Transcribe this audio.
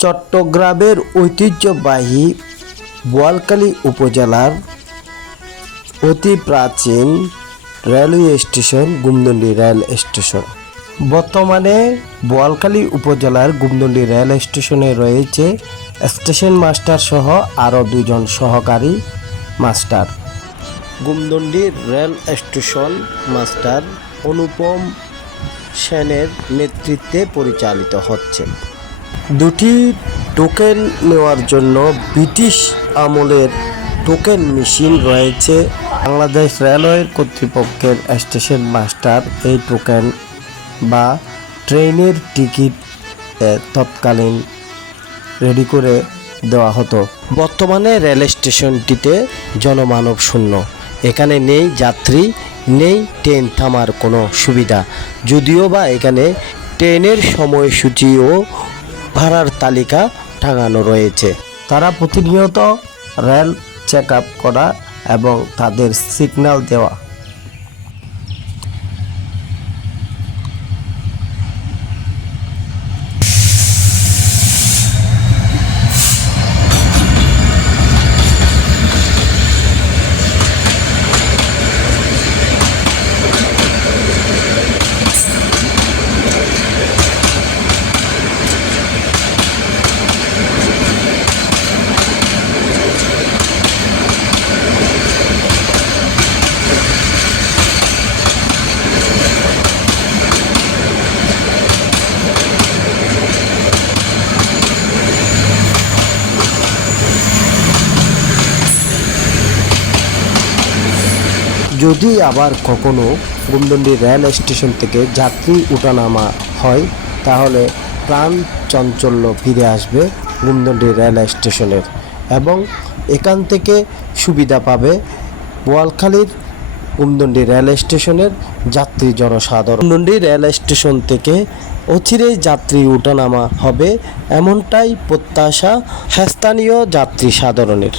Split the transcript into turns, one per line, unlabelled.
চট্টগ্রামের ঐতিহ্যবাহী বোয়ালখালী উপজেলার অতি প্রাচীন railway station Gumdandi rail station. বর্তমানে বোয়ালখালী উপজেলার গুমদন্ডি রেল স্টেশনে রয়েছে স্টেশন মাস্টার সহ আরও দুজন সহকারী master. Gumdandi rail station master Anupam সেনের নেতৃত্বে পরিচালিত হচ্ছে। দুটি টোকেন নেওয়ার জন্য ব্রিটিশ আমলের টোকেন মেশিন রয়েছে। বাংলাদেশ রেলওয়ের কর্তৃপক্ষের স্টেশন মাস্টার এই টোকেন বা ট্রেনের টিকিট তৎকালীন রেডি করে দেওয়া হতো। বর্তমানে রেল স্টেশনটিতে জনমানব শূন্য। এখানে নেই যাত্রী, নেই ট্রেন থামার কোনো সুবিধা। যদিও বা এখানে ট্রেনের সময়সূচি ও ভাড়ার তালিকা টাঙানো রয়েছে। তারা প্রতিনিয়ত রেল চেক করা এবং তাদের সিগন্যাল দেওয়া। যদি আবার কখনো গুমদন্ডি রেল স্টেশন থেকে যাত্রী উঠানামা হয়, তাহলে প্রাণ চাঞ্চল্য ফিরে আসবে গুমদন্ডি রেল স্টেশনের এবং এখান থেকে সুবিধা পাবে বোয়ালখালীর গুমদন্ডি রেল স্টেশনের যাত্রী জনসাধারণ। গুমদন্ডি রেল স্টেশন থেকে অচিরেই যাত্রী উঠানামা হবে এমনটাই প্রত্যাশা স্থানীয় যাত্রী সাধারণের।